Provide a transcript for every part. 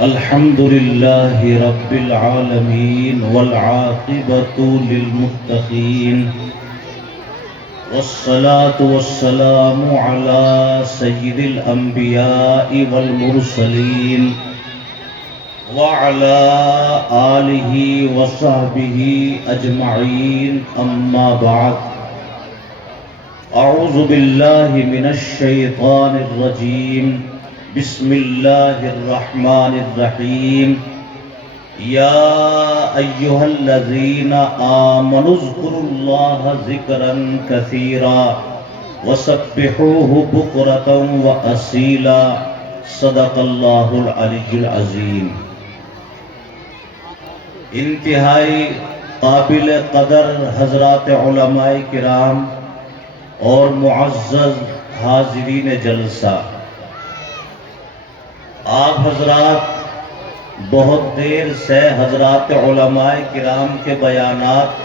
الحمد لله رب العالمين والعاقبة للمتقين والصلاة والسلام على سيد الأنبياء والمرسلين وعلى آله وصحبه أجمعين أما بعد أعوذ بالله من الشيطان الرجيم بسم الله الرحمن الرحيم يا أيها الذين آمنوا اذكروا الله ذكرا كثيرا وسبحوه بكرة وأصيلا صدق الله العلي العظيم۔ انتہائی قابل قدر حضرات علماء کرام اور معزز حاضرین جلسہ، آپ حضرات بہت دیر سے حضرات علماء کرام کے بیانات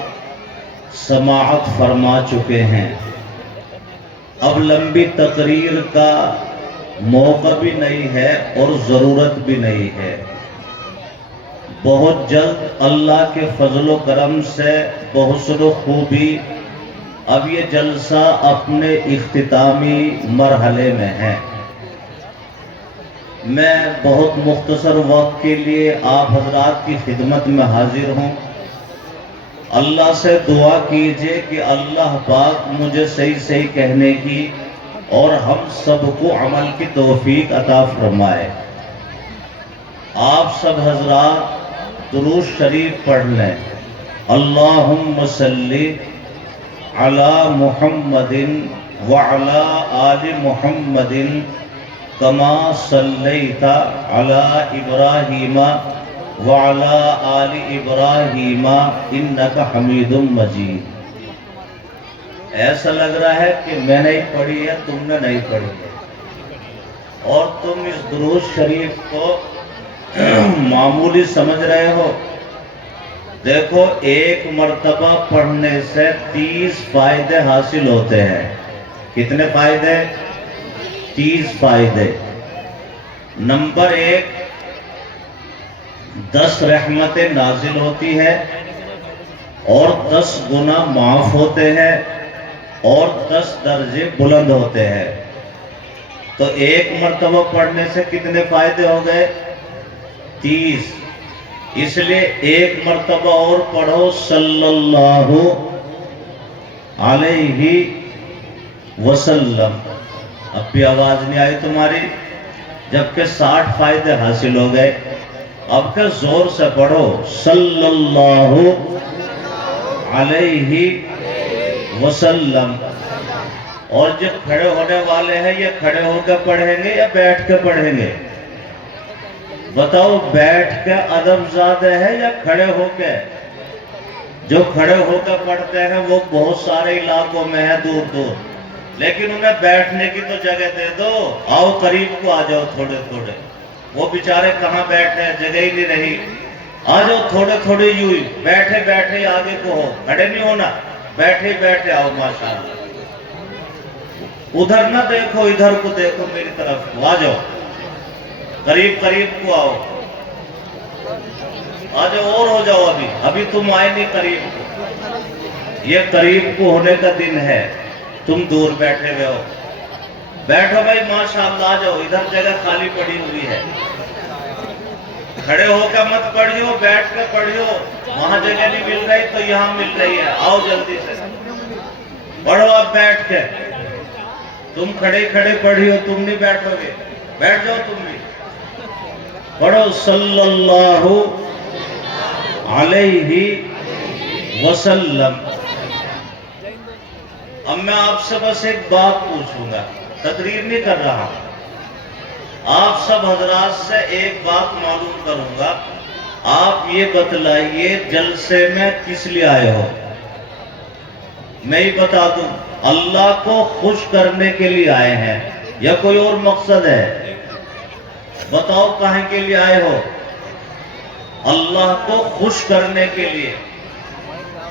سماعت فرما چکے ہیں۔ اب لمبی تقریر کا موقع بھی نہیں ہے اور ضرورت بھی نہیں ہے۔ بہت جلد اللہ کے فضل و کرم سے بحسن و خوبی اب یہ جلسہ اپنے اختتامی مرحلے میں ہے۔ میں بہت مختصر وقت کے لیے آپ حضرات کی خدمت میں حاضر ہوں۔ اللہ سے دعا کیجئے کہ اللہ پاک مجھے صحیح صحیح کہنے کی اور ہم سب کو عمل کی توفیق عطا فرمائے۔ آپ سب حضرات درود شریف پڑھ لیں۔ اللہم صلی علی محمد وعلی آل محمد کما صلیت علی ابراہیم وعلی آل ابراہیم انک حمید مجید۔ ایسا لگ رہا ہے کہ میں نے پڑھی ہے، تم نے نہیں پڑھی ہے، اور تم اس درود شریف کو معمولی سمجھ رہے ہو۔ دیکھو، ایک مرتبہ پڑھنے سے 30 فائدے حاصل ہوتے ہیں۔ کتنے فائدے؟ 30 فائدے۔ نمبر 1، 10 رحمتیں نازل ہوتی ہے اور 10 گناہ معاف ہوتے ہیں اور 10 درجے بلند ہوتے ہیں۔ تو ایک مرتبہ پڑھنے سے کتنے فائدے ہو گئے؟ 30۔ اس لیے ایک مرتبہ اور پڑھو صلی اللہ علیہ وسلم۔ اب بھی آواز نہیں آئی تمہاری، جبکہ 60 فائدے حاصل ہو گئے۔ اب کہ زور سے پڑھو صلی اللہ علیہ وسلم۔ اور جو کھڑے ہونے والے ہیں یہ کھڑے ہو کے پڑھیں گے یا بیٹھ کے پڑھیں گے؟ بتاؤ، بیٹھ کے ادب زیادہ ہے یا کھڑے ہو کے؟ جو کھڑے ہو کے پڑھتے ہیں وہ بہت سارے علاقوں میں ہے، دور دور، لیکن انہیں بیٹھنے کی تو جگہ دے دو۔ آؤ قریب کو آ جاؤ تھوڑے تھوڑے، وہ بیچارے کہاں بیٹھے ہیں، جگہ ہی نہیں رہی۔ آ جاؤ تھوڑے تھوڑے یوں ہی، بیٹھے بیٹھے ہی آگے کو ہو، کھڑے نہیں ہونا، بیٹھے بیٹھے آؤ ماشاءاللہ۔ ادھر نہ دیکھو، ادھر کو دیکھو، میری طرف کو آ جاؤ، قریب قریب کو آؤ، آ جاؤ اور ہو جاؤ۔ ابھی تم آئے نہیں قریب کو، یہ قریب کو ہونے کا دن ہے، تم دور بیٹھے ہوئے ہو۔ بیٹھو بھائی ماشاءاللہ، آ جاؤ، ادھر جگہ خالی پڑی ہوئی ہے۔ کھڑے ہو کے مت پڑھیو، بیٹھ کے پڑھیو، وہاں جگہ نہیں مل رہی تو یہاں مل رہی ہے، آؤ جلدی سے پڑھو۔ اب بیٹھ کے، تم کھڑے کھڑے پڑھیو، تم نہیں بیٹھو گے، بیٹھ جاؤ تم بھی پڑھو صلی اللہ علیہ وسلم۔ اب میں آپ سے بس ایک بات پوچھوں گا، تقریر نہیں کر رہا، آپ سب حضرات سے ایک بات معلوم کروں گا۔ آپ یہ بتلائیے جلسے میں کس لیے آئے ہو؟ میں ہی بتا دوں، اللہ کو خوش کرنے کے لیے آئے ہیں یا کوئی اور مقصد ہے؟ بتاؤ کہاں کے لیے آئے ہو؟ اللہ کو خوش کرنے کے لیے۔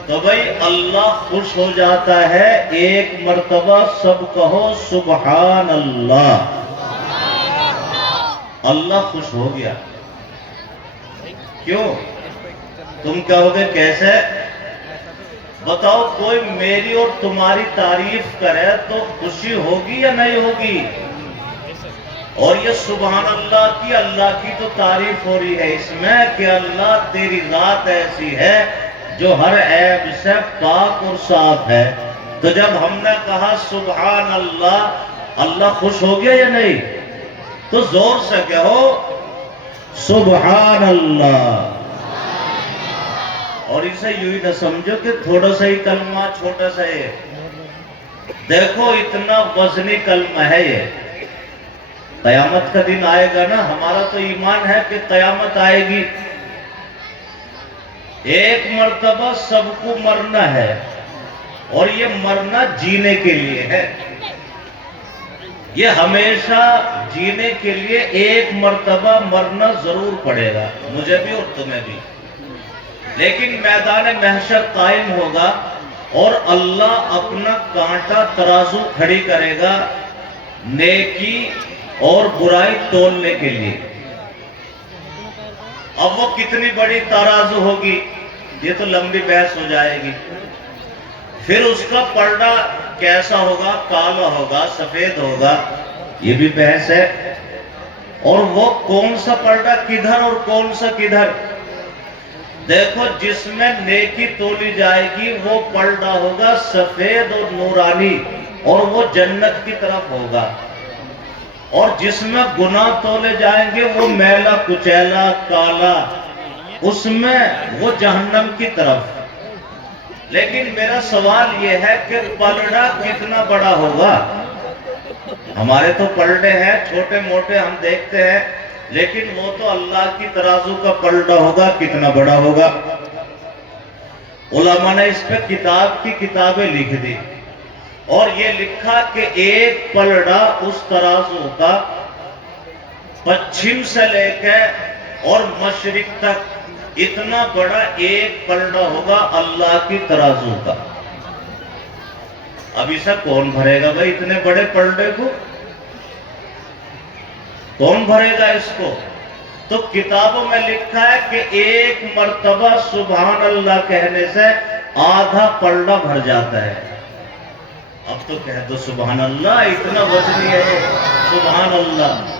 تو بھائی اللہ خوش ہو جاتا ہے، ایک مرتبہ سب کہو سبحان اللہ۔ اللہ خوش ہو گیا، کیوں؟ تم کہو گے کیسے؟ بتاؤ، کوئی میری اور تمہاری تعریف کرے تو خوشی ہوگی یا نہیں ہوگی؟ اور یہ سبحان اللہ کی تو تعریف ہو رہی ہے اس میں کہ اللہ تیری ذات ایسی ہے جو ہر عیب سے پاک اور صاف ہے۔ تو جب ہم نے کہا سبحان اللہ، اللہ خوش ہو گیا یا نہیں؟ تو زور سے کہو سبحان اللہ۔ اور اسے یوں ہی نہ سمجھو کہ تھوڑا سا ہی کلمہ، چھوٹا سا ہے۔ دیکھو اتنا وزنی کلمہ ہے یہ۔ قیامت کا دن آئے گا نا، ہمارا تو ایمان ہے کہ قیامت آئے گی، ایک مرتبہ سب کو مرنا ہے، اور یہ مرنا جینے کے لیے ہے۔ یہ ہمیشہ جینے کے لیے ایک مرتبہ مرنا ضرور پڑے گا، مجھے بھی اور تمہیں بھی۔ لیکن میدان محشر قائم ہوگا اور اللہ اپنا کانٹا ترازو کھڑی کرے گا نیکی اور برائی تولنے کے لیے۔ اب وہ کتنی بڑی ترازو ہوگی یہ تو لمبی بحث ہو جائے گی۔ پھر اس کا پلڑا کیسا ہوگا، کالا ہوگا، سفید ہوگا، یہ بھی بحث ہے۔ اور وہ کون سا پلڑا کدھر اور کون سا کدھر؟ دیکھو، جس میں نیکی تولی جائے گی وہ پلڑا ہوگا سفید اور نورانی، اور وہ جنت کی طرف ہوگا، اور جس میں گناہ تولے جائیں گے وہ میلا کچیلا کالا، اس میں وہ جہنم کی طرف۔ لیکن میرا سوال یہ ہے کہ پلڑا کتنا بڑا ہوگا؟ ہمارے تو پلڑے ہیں چھوٹے موٹے، ہم دیکھتے ہیں، لیکن وہ تو اللہ کی ترازو کا پلڑا ہوگا، کتنا بڑا ہوگا۔ علماء نے اس پہ کتاب کی کتابیں لکھ دی، اور یہ لکھا کہ ایک پلڑا اس ترازو کا پچھم سے لے کے اور مشرق تک اتنا بڑا ایک پلڑا ہوگا اللہ کی ترازو کا۔ اب اسے کون بھرے گا بھائی؟ اتنے بڑے پلڑے کو کون بھرے گا اس کو؟ تو کتابوں میں لکھا ہے کہ ایک مرتبہ سبحان اللہ کہنے سے آدھا پلڑا بھر جاتا ہے۔ اب تو کہہ دو سبحان اللہ، اتنا وزنی ہے سبحان اللہ۔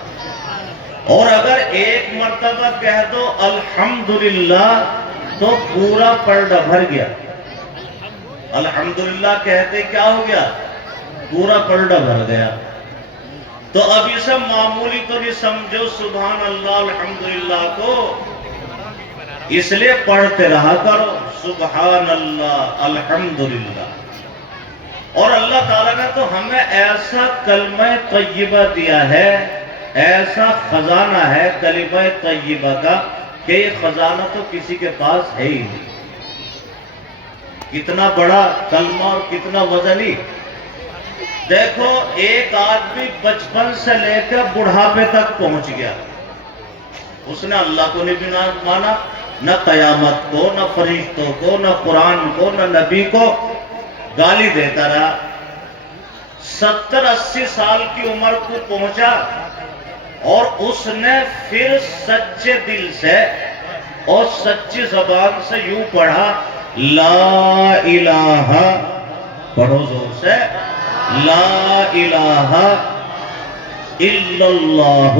اور اگر ایک مرتبہ کہہ دو الحمدللہ تو پورا پلڑا بھر گیا۔ الحمدللہ کہتے کیا ہو گیا؟ پورا پلڑا بھر گیا۔ تو اب اسے معمولی تو نہیں سمجھو سبحان اللہ الحمدللہ کو، اس لیے پڑھتے رہا کرو سبحان اللہ الحمدللہ۔ اور اللہ تعالیٰ نے تو ہمیں ایسا کلمہ طیبہ دیا ہے، ایسا خزانہ ہے کلمہ طیبہ کا کہ یہ خزانہ تو کسی کے پاس ہے ہی نہیں۔ کتنا بڑا کلمہ اور کتنا وزنی۔ دیکھو، ایک آدمی بچپن سے لے کر بڑھاپے تک پہنچ گیا، اس نے اللہ کو نہیں مانا، نہ قیامت کو، نہ فرشتوں کو، نہ قرآن کو، نہ نبی کو، گالی دیتا رہا۔ 70-80 سال کی عمر کو پہنچا اور اس نے پھر سچے دل سے اور سچی زبان سے یوں پڑھا لا الہ، پڑھو زور سے، لا الہ الا اللہ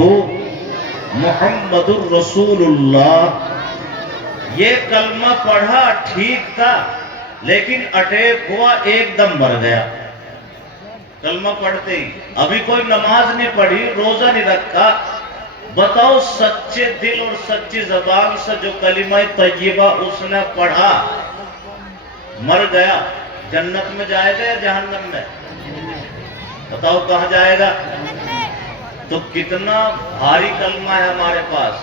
محمد الرسول اللہ۔ یہ کلمہ پڑھا، ٹھیک تھا، لیکن اٹیک ہوا، ایک دم مر گیا کلمہ پڑھتے ہی۔ ابھی کوئی نماز نہیں پڑھی، روزہ نہیں رکھا۔ بتاؤ، سچے دل اور سچی زبان سے جو کلمہ طیبہ اس نے پڑھا، مر گیا، جنت میں جائے گا یا جہنم میں؟ بتاؤ کہاں جائے گا؟ تو کتنا بھاری کلمہ ہے ہمارے پاس،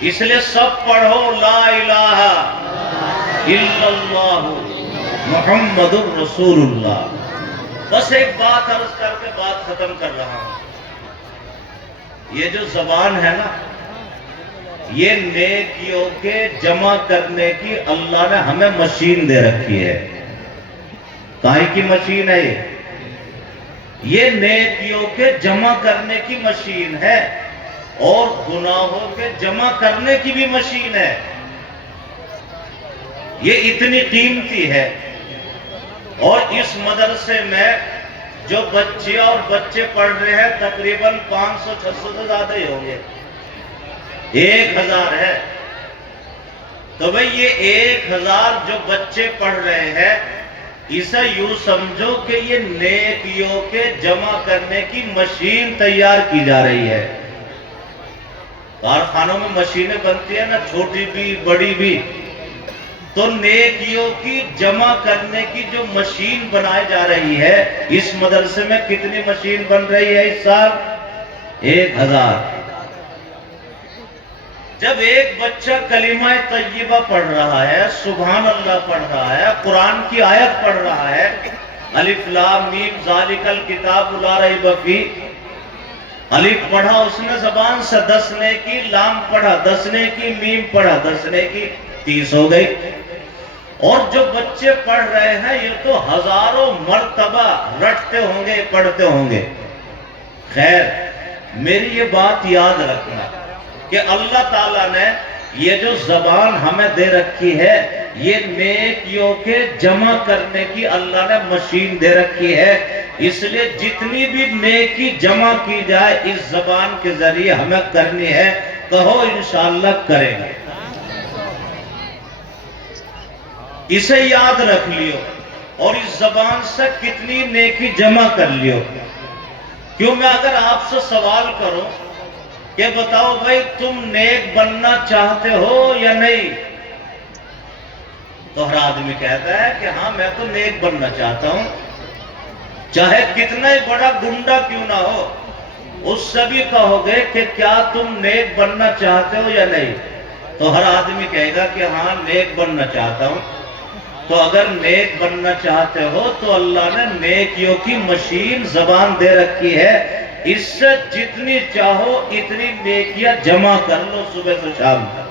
اس لیے سب پڑھو لا الہ الا اللہ محمد الرسول اللہ۔ بس ایک بات عرض کر کے بات ختم کر رہا ہوں۔ یہ جو زبان ہے نا، یہ نیکیوں کے جمع کرنے کی اللہ نے ہمیں مشین دے رکھی ہے۔ کائیں کی مشین ہے یہ نیکیوں کے جمع کرنے کی مشین ہے۔ اور گناہوں کے جمع کرنے کی بھی مشین ہے. یہ اتنی قیمتی ہے. اور اس مدرسے میں جو بچے اور بچے پڑھ رہے ہیں تقریباً 500-600 سے زیادہ ہی ہوں گے. 1000 ہے. تو بھئی یہ 1000 جو بچے پڑھ رہے ہیں اسے یوں سمجھو کہ یہ نیکیوں کے جمع کرنے کی مشین تیار کی جا رہی ہے. کارخانوں میں مشینیں بنتی ہیں نا، چھوٹی بھی بڑی بھی. تو نیکیوں کی جمع کرنے کی جو مشین بنائی جا رہی ہے، اس مدرسے میں کتنی مشین بن رہی ہے اس سال؟ 1000. جب ایک بچہ کلمہ طیبہ پڑھ رہا ہے، سبحان اللہ پڑھ رہا ہے، قرآن کی آیت پڑھ رہا ہے، الف لام میم ذالک الکتاب لا ریب فیہ، الف پڑھا اس نے زبان سے 10 نیکی، لام پڑھا 10 نیکی، میم پڑھا 10 نیکی، 30 ہو گئی. اور جو بچے پڑھ رہے ہیں یہ تو ہزاروں مرتبہ رٹتے ہوں گے، پڑھتے ہوں گے. خیر، میری یہ بات یاد رکھنا کہ اللہ تعالیٰ نے یہ جو زبان ہمیں دے رکھی ہے، یہ نیکیوں کے جمع کرنے کی اللہ نے مشین دے رکھی ہے. اس لیے جتنی بھی نیکی جمع کی جائے اس زبان کے ذریعے ہمیں کرنی ہے. کہو انشاءاللہ کریں گے. اسے یاد رکھ لیو اور اس زبان سے کتنی نیکی جمع کر لیو. کیوں میں اگر آپ سے سوال کروں کہ بتاؤ بھائی تم نیک بننا چاہتے ہو یا نہیں، تو ہر آدمی کہتا ہے کہ ہاں میں تو نیک بننا چاہتا ہوں. چاہے کتنا ہی بڑا گنڈا کیوں نہ ہو، اس سے بھی کہو گے کہ کیا تم نیک بننا چاہتے ہو یا نہیں، تو ہر آدمی کہے گا کہ ہاں نیک بننا چاہتا ہوں. تو اگر نیک بننا چاہتے ہو تو اللہ نے نیکیوں کی مشین زبان دے رکھی ہے. اس سے جتنی چاہو اتنی نیکیاں جمع کر لو صبح سے شام تک.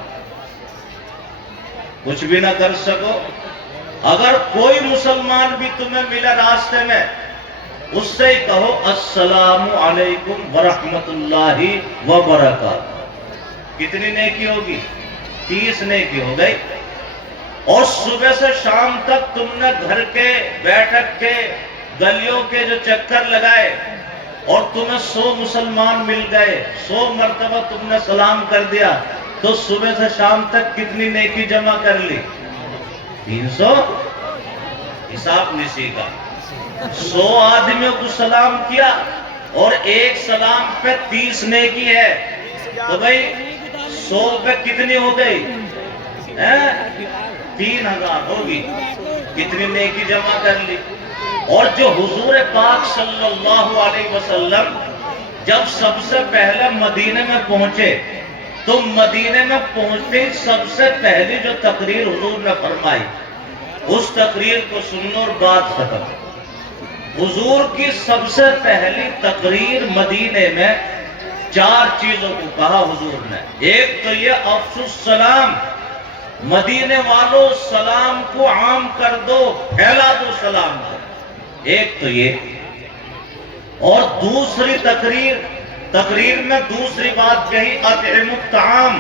کچھ بھی نہ کر سکو. اگر کوئی مسلمان بھی تمہیں ملا راستے میں، اس سے ہی کہو السلام علیکم ورحمت اللہ وبرکاتہ. کتنی نیکی ہوگی؟ 30 نیکی ہو گئی. اور صبح سے شام تک تم نے گھر کے، بیٹھک کے، گلیوں کے جو چکر لگائے اور تمہیں 100 مسلمان مل گئے، 100 مرتبہ تم نے سلام کر دیا، تو صبح سے شام تک کتنی نیکی جمع کر لی؟ 300. حساب نہیں سیکھا. 100 آدمیوں کو سلام کیا اور ایک سلام پہ 30 نیکی ہے. تو بھئی 100 پہ کتنی ہو گئی؟ 3000 ہوگی. کتنی نیکی جمع کر لی. اور جو حضور پاک صلی اللہ علیہ وسلم جب سب سے پہلے مدینے میں پہنچے تو مدینے میں پہنچتے ہی سب سے پہلی جو تقریر حضور نے فرمائی، اس تقریر کو سنو اور بات ختم. حضور کی سب سے پہلی تقریر مدینے میں 4 چیزوں کو کہا حضور نے. ایک تو یہ افشوا السلام، مدینے والوں سلام کو عام کر دو، پھیلا دو سلام کو. ایک تو یہ. اور دوسری تقریر میں دوسری بات کہی اطعموا الطعام،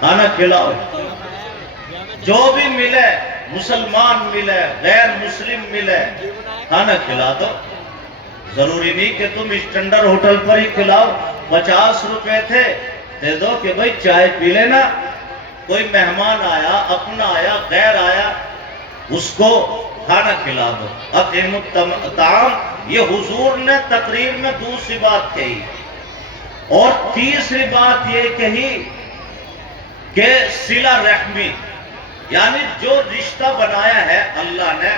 کھانا کھلاؤ. جو بھی ملے، مسلمان ملے، غیر مسلم ملے، کھانا کھلا دو. ضروری نہیں کہ تم اسٹینڈرڈ ہوٹل پر ہی کھلاؤ. 50 روپے تھے دے دو کہ بھئی چائے پی لینا. کوئی مہمان آیا، اپنا آیا، غیر آیا، اس کو کھانا کھلا دو. اطعموا الطعام، یہ حضور نے تقریر میں دوسری بات کہی. اور تیسری بات یہ کہی کہ صلہ رحمی، یعنی جو رشتہ بنایا ہے اللہ نے،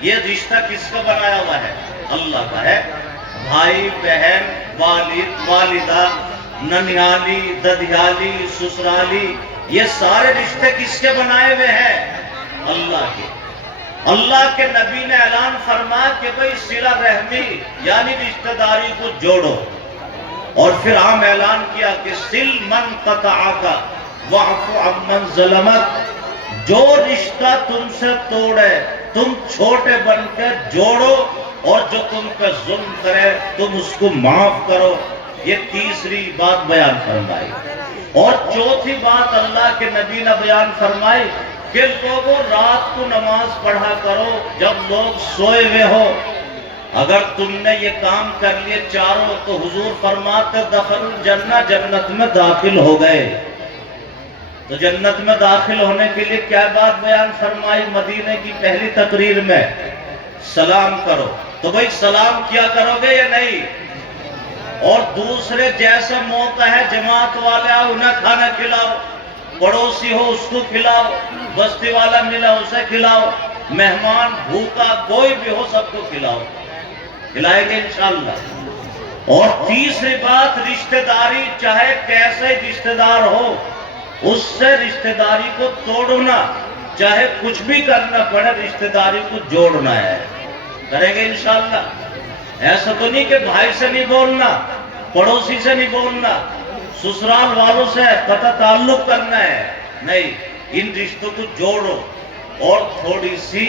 یہ رشتہ کس کا بنایا ہوا ہے؟ اللہ کا ہے. بھائی بہن، والد والدہ، ننیالی ددیالی سسرالی، یہ سارے رشتے کس کے بنائے ہوئے ہیں؟ اللہ کے. اللہ کے نبی نے اعلان فرمایا کہ بھئی صلہ رحمی یعنی رشتہ داری کو جوڑو. اور پھر عام اعلان کیا کہ صل من قطعک واعف عمن ظلمک. جو رشتہ تم سے توڑے تم چھوٹے بن کے جوڑو، اور جو تم پہ ظلم کرے تم اس کو معاف کرو. یہ تیسری بات بیان فرمائی. اور چوتھی بات اللہ کے نبی نے بیان فرمائی کہ لوگوں رات کو نماز پڑھا کرو جب لوگ سوئے ہوئے ہو. اگر تم نے یہ کام کر لیے چاروں تو حضور فرماتے دخل الجنہ، جنت میں داخل ہو گئے. تو جنت میں داخل ہونے کے لیے کیا بات بیان فرمائی مدینے کی پہلی تقریر میں؟ سلام کرو. تو بھائی سلام کیا کرو گے یا نہیں؟ اور دوسرے جیسے موقع ہے جماعت والے آؤ انہیں کھانا کھلاؤ، پڑوسی ہو اس کو کھلاؤ، بستی والا ملا اسے کھلاؤ، مہمان بھوکا کوئی بھی ہو سب کو کھلاؤ، کھلائیں گے انشاءاللہ. اور تیسری بات رشتہ داری، چاہے کیسے رشتہ دار ہو اس سے رشتہ داری کو توڑنا، چاہے کچھ بھی کرنا پڑے رشتہ داری کو جوڑنا ہے. کریں گے انشاءاللہ. ایسا تو نہیں کہ بھائی سے نہیں بولنا، پڑوسی سے نہیں بولنا، سسرال والوں سے قطع تعلق کرنا ہے، نہیں، ان رشتوں کو جوڑو. اور تھوڑی سی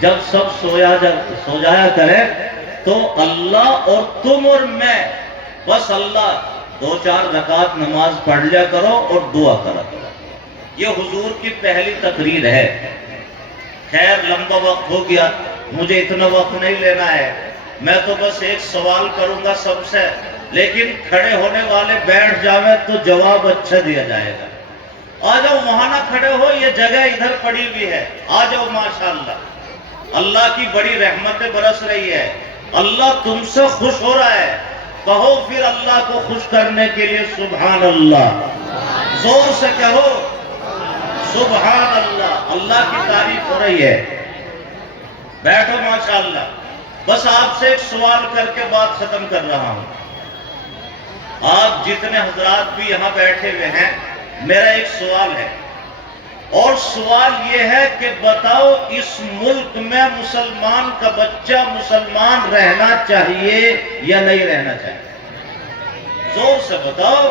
جب سب سو جایا کرے تو اللہ اور تم اور میں بس اللہ 2-4 رکعت نماز پڑھ لیا کرو اور دعا کرا کرو. یہ حضور کی پہلی تقریر ہے. خیر لمبا وقت ہو گیا، مجھے اتنا وقت نہیں لینا ہے. میں تو بس ایک سوال کروں گا سب سے، لیکن کھڑے ہونے والے بیٹھ جاویں تو جواب اچھا دیا جائے گا. آ جاؤ، وہاں نہ کھڑے ہو، یہ جگہ ادھر پڑی ہوئی ہے، آ جاؤ. ماشاءاللہ اللہ کی بڑی رحمتیں برس رہی ہے، اللہ تم سے خوش ہو رہا ہے. کہو پھر اللہ کو خوش کرنے کے لیے سبحان اللہ. زور سے کہو سبحان اللہ. اللہ کی تعریف ہو رہی ہے. بیٹھو ماشاءاللہ. بس آپ سے ایک سوال کر کے بات ختم کر رہا ہوں. آپ جتنے حضرات بھی یہاں بیٹھے ہوئے ہیں، میرا ایک سوال ہے، اور سوال یہ ہے کہ بتاؤ اس ملک میں مسلمان کا بچہ مسلمان رہنا چاہیے یا نہیں رہنا چاہیے؟ زور سے بتاؤ.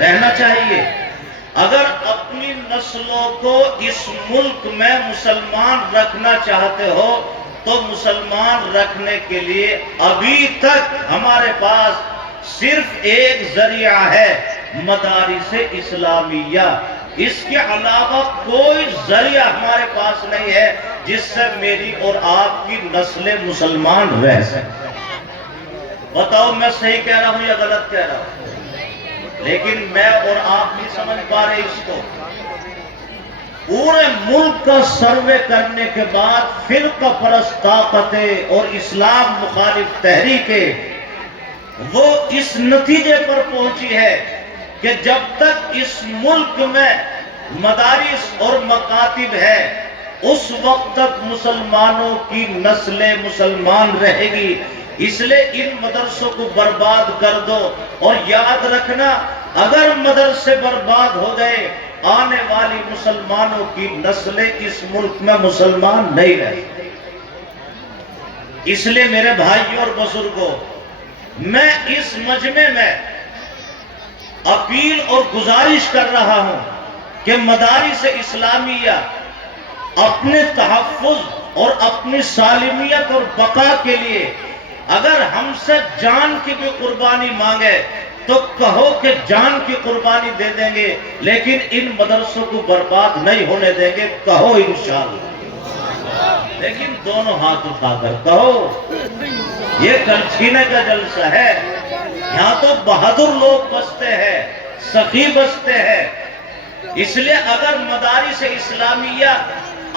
رہنا چاہیے. اگر اپنی نسلوں کو اس ملک میں مسلمان رکھنا چاہتے ہو تو مسلمان رکھنے کے لیے ابھی تک ہمارے پاس صرف ایک ذریعہ ہے، مدارس اسلامیہ. اس کے علاوہ کوئی ذریعہ ہمارے پاس نہیں ہے جس سے میری اور آپ کی نسل مسلمان رہ سکے. بتاؤ میں صحیح کہہ رہا ہوں یا غلط کہہ رہا ہوں؟ لیکن میں اور آپ نہیں سمجھ پا رہے اس کو. پورے ملک کا سروے کرنے کے بعد فرقہ پرست طاقتیں اور اسلام مخالف تحریکیں وہ اس نتیجے پر پہنچی ہے کہ جب تک اس ملک میں مدارس اور مکاتب ہے اس وقت تک مسلمانوں کی نسل مسلمان رہے گی. اس لیے ان مدرسوں کو برباد کر دو. اور یاد رکھنا اگر مدرسے برباد ہو گئے آنے والی مسلمانوں کی نسلیں اس ملک میں مسلمان نہیں رہ سکتی. اس لیے میرے بھائیوں اور بزرگوں، میں اس مجمع میں اپیل اور گزارش کر رہا ہوں کہ مدارس اسلامیہ اپنے تحفظ اور اپنی سالمیت اور بقا کے لیے اگر ہم سے جان کی بھی قربانی مانگے تو کہو کہ جان کی قربانی دے دیں گے، لیکن ان مدرسوں کو برباد نہیں ہونے دیں گے. کہو انشاءاللہ. لیکن دونوں ہاتھ اٹھا کر کہو. یہ کلچھینے کا جلسہ ہے، یہاں تو بہادر لوگ بستے ہیں، سخی بستے ہیں. اس لیے اگر مدارس اسلامیہ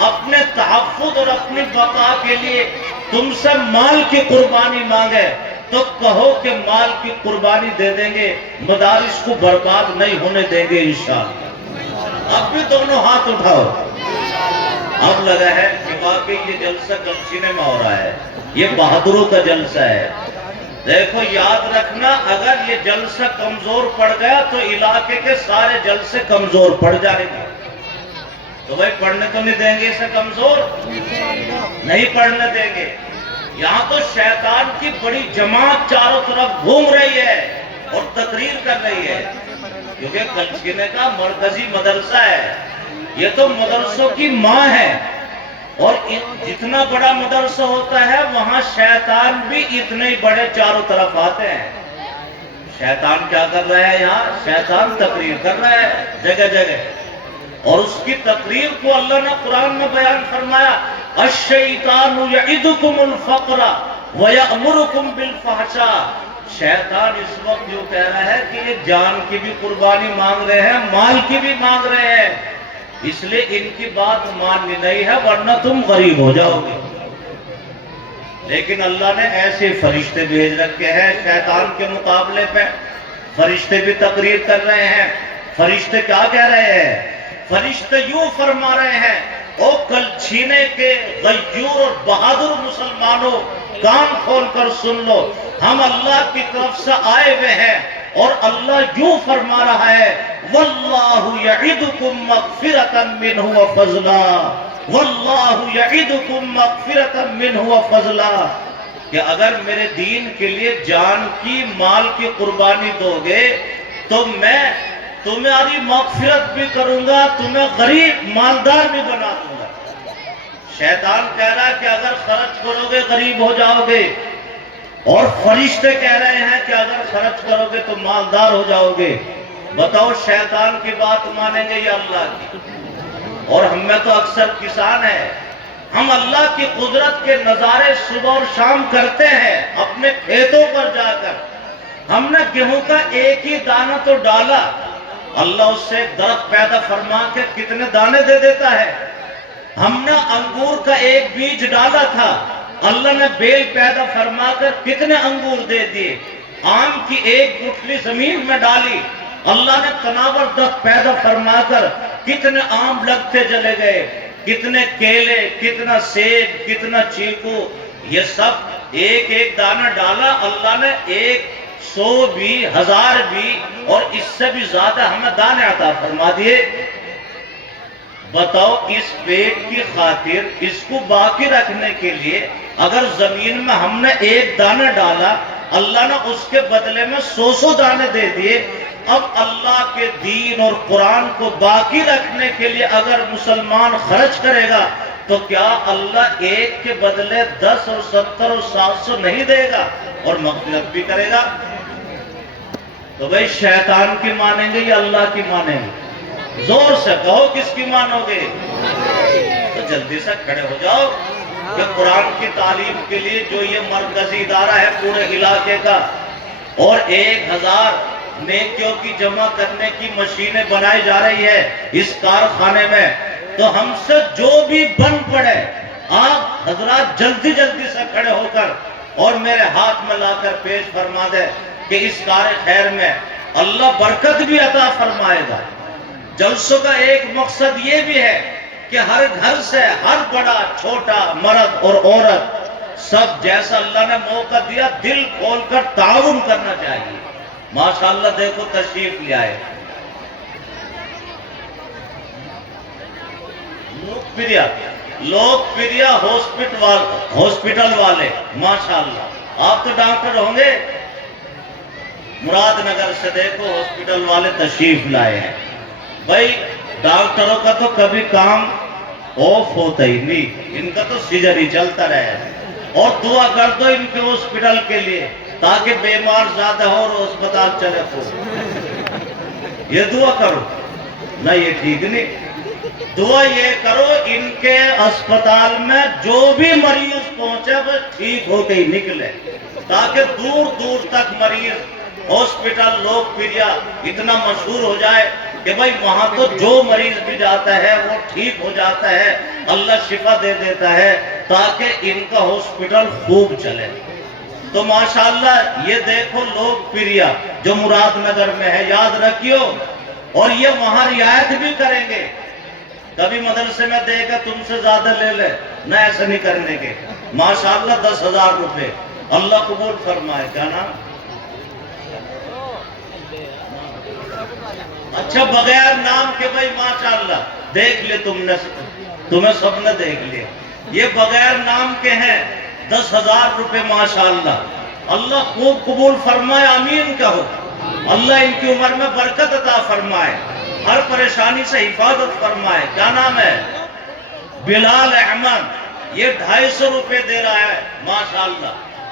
اپنے تحفظ اور اپنی بقا کے لیے تم سے مال کی قربانی مانگے تو کہو کہ مال کی قربانی دے دیں گے، مدارس کو برباد نہیں ہونے دیں گے انشاءاللہ. اب بھی دونوں ہاتھ اٹھاؤ. اب لگا ہے کہ واقعی یہ جلسہ کلچھینے میں ہو رہا ہے، یہ بہادروں کا جلسہ ہے. دیکھو یاد رکھنا اگر یہ جلسہ کمزور پڑ گیا تو علاقے کے سارے جلسے کمزور پڑ جائیں گے. تو بھائی پڑھنے تو نہیں دیں گے اسے کمزور؟ نہیں پڑھنے دیں گے. یہاں تو شیطان کی بڑی جماعت چاروں طرف گھوم رہی ہے اور تقریر کر رہی ہے، کیونکہ کلچھینے کا مرکزی مدرسہ ہے. یہ تو مدرسوں کی ماں ہے، اور جتنا بڑا مدرسہ ہوتا ہے وہاں شیطان بھی اتنے ہی بڑے چاروں طرف آتے ہیں. شیطان کیا کر رہا ہے یہاں؟ شیطان تقریر کر رہا ہے جگہ جگہ، اور اس کی تقریر کو اللہ نے قرآن میں بیان فرمایا، الشیطان یعدکم الفقر ویأمرکم بالفحشاء۔ شیطان اس وقت جو کہہ رہا ہے کہ یہ جان کی بھی قربانی مانگ رہے ہیں، مال کی بھی مانگ رہے ہیں، اس لیے ان کی بات ماننی نہیں ہے ورنہ تم غریب ہو جاؤ گے۔ لیکن اللہ نے ایسے فرشتے بھیج رکھے ہیں شیطان کے مقابلے پہ، فرشتے بھی تقریر کر رہے ہیں۔ فرشتے کیا کہہ رہے ہیں؟ فرشتے یوں فرما رہے ہیں، او کل چھینے کے غیور اور بہادر مسلمانوں، کان کھول کر سن لو، ہم اللہ کی طرف سے آئے ہوئے ہیں، اور اللہ یوں فرما رہا ہے، واللہ یعدکم مغفرۃ منہ وفضلا، واللہ یعدکم مغفرۃ منہ وفضلا، کہ اگر میرے دین کے لیے جان کی مال کی قربانی دو گے تو میں تمہاری مغفرت بھی کروں گا، تمہیں غریب مالدار بھی بنا دوں گا۔ شیطان کہہ رہا ہے کہ اگر خرچ کرو گے غریب ہو جاؤ گے، اور فرشتے کہہ رہے ہیں کہ اگر خرچ کرو گے تو مالدار ہو جاؤ گے۔ بتاؤ شیطان کی بات مانیں گے یا اللہ کی؟ اور ہم میں تو اکثر کسان ہیں، ہم اللہ کی قدرت کے نظارے صبح اور شام کرتے ہیں اپنے کھیتوں پر جا کر۔ ہم نے گیہوں کا ایک ہی دانہ تو ڈالا، اللہ اس سے ایک درخت پیدا فرما کے کتنے دانے دے دیتا ہے۔ ہم نے انگور کا ایک بیج ڈالا تھا، اللہ نے بیل پیدا فرما کر کتنے انگور دے دیے۔ آم کی ایک گٹھلی زمین میں ڈالی، اللہ نے تناور درخت پیدا فرما کر کتنے آم لگتے چلے گئے، کتنے کیلے، کتنا سیب، کتنا چیکو، یہ سب ایک ایک دانہ ڈالا، اللہ نے 100 بھی 1000 بھی اور اس سے بھی زیادہ ہمیں دانے عطا فرما دیے۔ بتاؤ اس پیٹ کی خاطر اس کو باقی رکھنے کے لیے اگر زمین میں ہم نے ایک دانہ ڈالا، اللہ نے اس کے بدلے میں 100 دانے دے دیے۔ اب اللہ کے دین اور قرآن کو باقی رکھنے کے لیے اگر مسلمان خرچ کرے گا تو کیا اللہ ایک کے بدلے 10 اور 70 اور 700 نہیں دے گا اور مغفرت بھی کرے گا؟ تو بھئی شیطان کی مانیں گے یا اللہ کی مانیں گے؟ زور سے کہو کس کی مانو گے؟ تو جلدی سے کھڑے ہو جاؤ کہ قرآن کی تعلیم کے لیے جو یہ مرکزی ادارہ ہے پورے علاقے کا، اور 1000 نیکیوں کی جمع کرنے کی مشینیں بنائی جا رہی ہے اس کارخانے میں، تو ہم سے جو بھی بن پڑے آپ حضرات جلدی جلدی سے کھڑے ہو کر اور میرے ہاتھ میں لا کر پیش فرما دے کہ اس کار خیر میں اللہ برکت بھی عطا فرمائے گا۔ جلسوں کا ایک مقصد یہ بھی ہے کہ ہر گھر سے ہر بڑا چھوٹا مرد اور عورت سب جیسا اللہ نے موقع دیا دل کھول کر تعاون کرنا چاہیے۔ ماشاءاللہ دیکھو تشریف لے آئے لوگ پریا ہاسپٹل والے، ماشاءاللہ آپ تو ڈاکٹر ہوں گے، مراد نگر سے دیکھو ہاسپٹل والے تشریف لائے ہیں۔ بھائی ڈاکٹروں کا تو کبھی کام آف ہوتا ہی نہیں، ان کا تو سیزر ہی چلتا رہے، اور دعا کر دو ان کے ہاسپٹل کے لیے تاکہ بیمار زیادہ ہو اور اسپتال چلے ہو، یہ دعا کرو نہ، یہ ٹھیک نہیں۔ دعا یہ کرو ان کے اسپتال میں جو بھی مریض پہنچے وہ ٹھیک ہو کے ہی نکلے، تاکہ دور دور تک مریض ہاسپٹل لوگ پریا اتنا مشہور ہو جائے کہ بھائی وہاں تو جو مریض بھی جاتا ہے وہ ٹھیک ہو جاتا ہے، اللہ شفا دے دیتا ہے، تاکہ ان کا ہاسپٹل خوب چلے۔ تو ماشاءاللہ یہ دیکھو لوگ پریا جو مراد نگر میں ہے، یاد رکھیو، اور یہ وہاں رعایت بھی کریں گے۔ کبھی مدرسے میں دے گا تم سے زیادہ لے لے، نہ ایسا نہیں کرنے کے۔ ماشاءاللہ 10,000 روپے اللہ قبول فرمائے۔ کیا نام؟ اچھا بغیر نام کے بھائی ماشاءاللہ دیکھ لے تمہیں سب نے دیکھ لیا، یہ بغیر نام کے ہیں 10,000 روپے ماشاءاللہ، اللہ خوب قبول فرمائے، آمین کہو، اللہ ان کی عمر میں برکت عطا فرمائے، ہر پریشانی سے حفاظت فرمائے۔ کیا نام ہے؟ بلال احمد، یہ 250 روپے دے رہا ہے ماشاءاللہ،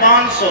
500।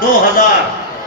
2000,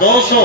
200।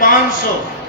500,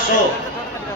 100,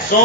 100,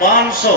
500,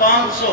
500।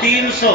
300,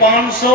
500।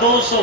200,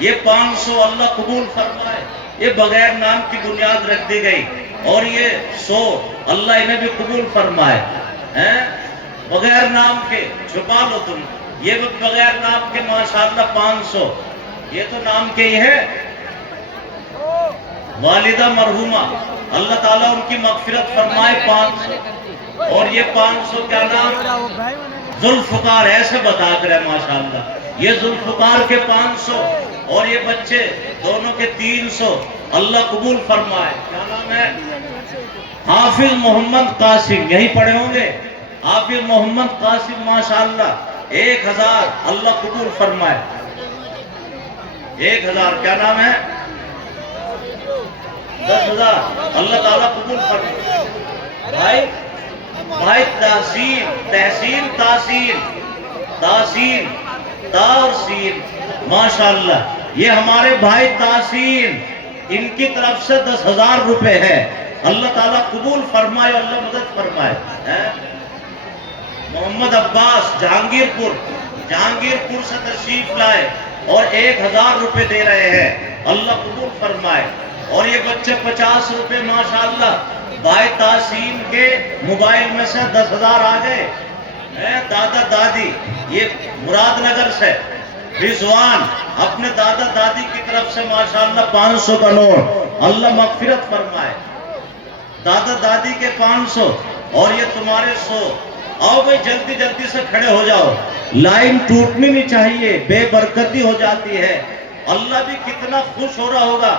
یہ 500 اللہ قبول فرمائے. یہ بغیر نام کی بنیاد رکھ دی گئی اور یہ 100 اللہ انہیں بھی قبول فرمائے. بغیر نام کے چھپا لو تم. یہ بھی بغیر نام کے ماشاءاللہ 500. یہ تو نام کے ہی ہے. والدہ مرحومہ اللہ تعالیٰ ان کی مغفرت فرمائے 500. اور یہ 500 کیا نام؟ ذوالفقار ایسے بتا کر ہے ماشاءاللہ. یہ ذوالفقار کے 500 اور یہ بچے دونوں کے 300 اللہ قبول فرمائے. کیا نام ہے؟ حافظ محمد قاسم. یہی پڑھے ہوں گے. حافظ محمد قاسم ماشاءاللہ 1000 اللہ قبول فرمائے. 1000 کیا نام ہے؟ 10,000 اللہ تعالیٰ قبول فرمائے. بھائی تحسین تاسین تا اور سین ماشاءاللہ. یہ ہمارے بھائی تاسین ان کی طرف سے 10,000 روپے ہے. اللہ تعالیٰ قبول فرمائے. اللہ مدد فرمائے. محمد عباس جہانگیر پور سے تشریف لائے اور 1000 روپے دے رہے ہیں. اللہ قبول فرمائے. اور یہ بچے 50 روپے ماشاءاللہ بھائی تاسین کے موبائل میں سے 10,000 آ گئے. دادا دادی یہ مراد نگر سے رضوان اپنے دادا دادی کی طرف سے ماشاءاللہ 500 کا نوٹ. اللہ مغفرت فرمائے. دادا دادی کے 500 اور یہ تمہارے 100. آؤ بھائی جلدی جلدی سے کھڑے ہو جاؤ. لائن ٹوٹنی نہیں چاہیے. بے برکتی ہو جاتی ہے. اللہ بھی کتنا خوش ہو رہا ہوگا.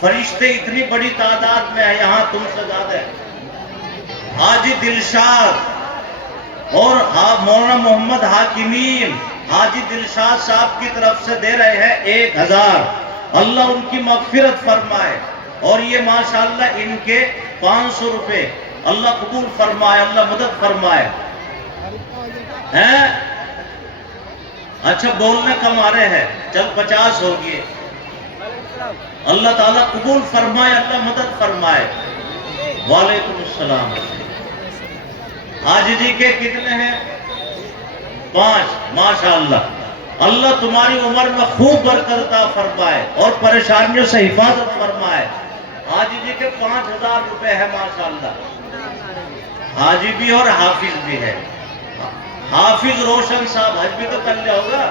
فرشتے اتنی بڑی تعداد میں ہیں یہاں تم سے زیادہ ہے. حاجی دلشاد اور مولانا محمد حاکمین حاجی دلشاد صاحب کی طرف سے دے رہے ہیں 1000. اللہ ان کی مغفرت فرمائے. اور یہ ماشاءاللہ ان کے 500 روپے اللہ قبول فرمائے. اللہ مدد فرمائے. اچھا بولنے کم آ رہے ہیں. چل 50 ہو گئے. اللہ تعالیٰ قبول فرمائے. اللہ مدد فرمائے. وعلیکم السلام. حاجی جی کے کتنے ہیں؟ 5 ماشاءاللہ. اللہ تمہاری عمر میں خوب برکت عطا فرمائے اور پریشانیوں سے حفاظت فرمائے. حاجی جی کے 5000 روپے ہے ماشاءاللہ. حاجی بھی اور حافظ بھی ہے. حافظ روشن صاحب حج بھی تو کر لیا ہوگا.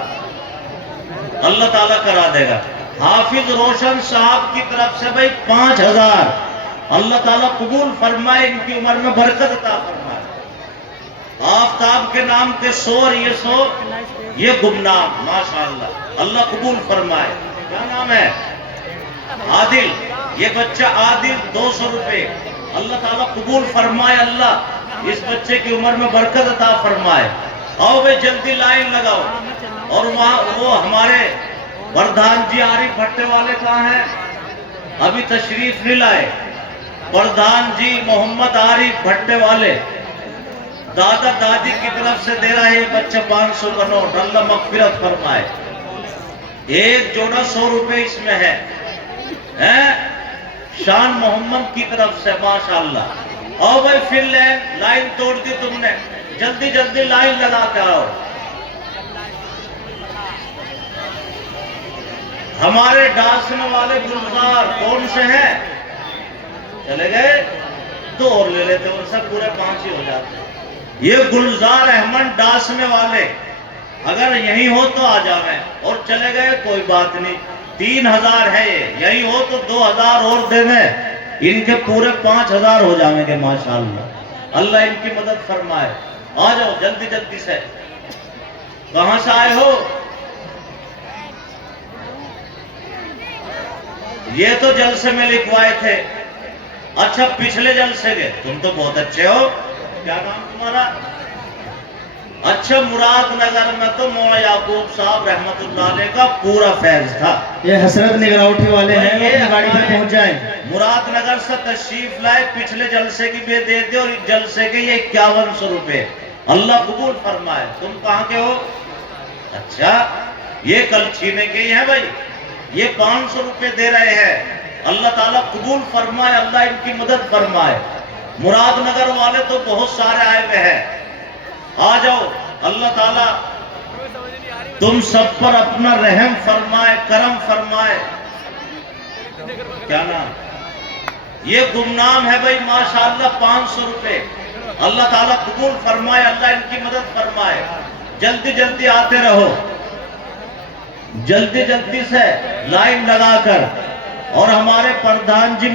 اللہ تعالیٰ کرا دے گا. حافظ روشن صاحب کی طرف سے بھائی 5000 اللہ تعالیٰ قبول فرمائے. ان کی عمر میں برکت عطا فرمائے. آفتاب کے نام کے 100 اور یہ 100 یہ گمنام ماشاءاللہ. اللہ قبول فرمائے. کیا نام ہے؟ عادل. یہ بچہ عادل 200 روپے اللہ تعالیٰ قبول فرمائے. اللہ اس بچے کی عمر میں برکت عطا فرمائے. آؤ بھائی جلدی لائن لگاؤ. اور وہاں وہ ہمارے پردھان جی عارف بھٹے والے کہاں ہیں؟ ابھی تشریف نہیں لائے. پردھان جی محمد عارف بھٹے والے دادا دادی کی طرف سے دے رہا ہے بچہ 500 کا نوٹ. اللہ مغفرت فرمائے. ایک جوڑا 100 روپے اس میں ہے. شان محمد کی طرف سے ماشاءاللہ. آؤ بھائی پھر لائن توڑ دی تم نے. جلدی جلدی لائن لگا کے آؤ. ہمارے ڈاسنے والے گلزار کون سے ہیں؟ چلے گئے؟ 2 اور لے لیتے اور سب پورے 5 ہی ہو جاتے. یہ گلزار احمد ڈاسنے والے اگر یہی ہو تو آ جاویں اور چلے گئے کوئی بات نہیں. 3000 ہے. یہ یہی ہو تو 2000 اور دے دیں. ان کے پورے 5000 ہو جائیں گے ماشاءاللہ. اللہ ان کی مدد فرمائے. آ جاؤ جلدی جلدی سے. کہاں سے آئے ہو؟ یہ تو جلسے میں لکھوائے تھے. اچھا پچھلے جلسے گئے. تم تو بہت اچھے ہو. کیا نام تمہارا؟ اچھا مراد نگر میں تو مولانا یعقوب صاحب رحمت اللہ علیہ کا پورا فیض تھا. یہ حسرت نگراوٹی والے ہیں. وہ اپنی گاڑی پر پہنچ جائیں. مراد نگر سے تشریف لائے. پچھلے جلسے کی بھی دے دے اور اس جلسے کے یہ 5100 روپے اللہ قبول فرمائے. تم کہاں کے ہو؟ اچھا یہ کل چھینے کے ہی ہیں بھائی. یہ 500 روپے دے رہے ہیں. اللہ تعالیٰ قبول فرمائے. اللہ ان کی مدد فرمائے. مراد نگر والے تو بہت سارے آئے ہوئے ہیں. آ جاؤ. اللہ تعالیٰ تم سب پر اپنا رحم فرمائے، کرم فرمائے. کیا نام؟ یہ گمنام ہے بھائی ماشاءاللہ 500 روپے. اللہ تعالیٰ قبول فرمائے، اللہ ان کی مدد فرمائے. جلدی جلدی آتے رہو، جلدی جلدی سے لائن لگا کر. اور ہمارے پردھان جی